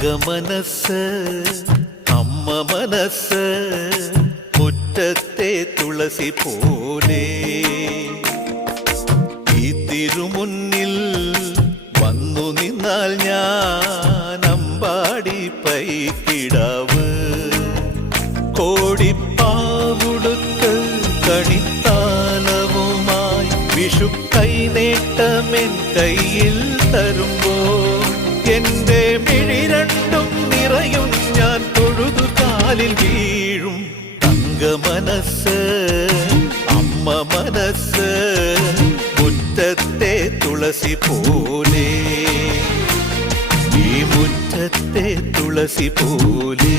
തങ്കമനസ് അമ്മ മനസ് മുറ്റത്തെ തുളസി പോലെ ഈ തിരുമുന്നിൽ വന്നു നിന്നാൽ ഞാൻ അമ്പാടി പൈക്കിടാവ് കോടിപ്പാവുടുത്ത് കണിത്താലവുമായി വിഷു കൈനേട്ടമെൻ കയ്യിൽ തരുമ്പോൾ എന്റെ മിഴി രണ്ടും നിറയും ഞാൻ തൊഴുതു കാലിൽ വീഴും തങ്കമനസ് അമ്മ മനസ് മുറ്റത്തെ തുളസി പോലെ ഈ മുറ്റത്തെ തുളസി പോലെ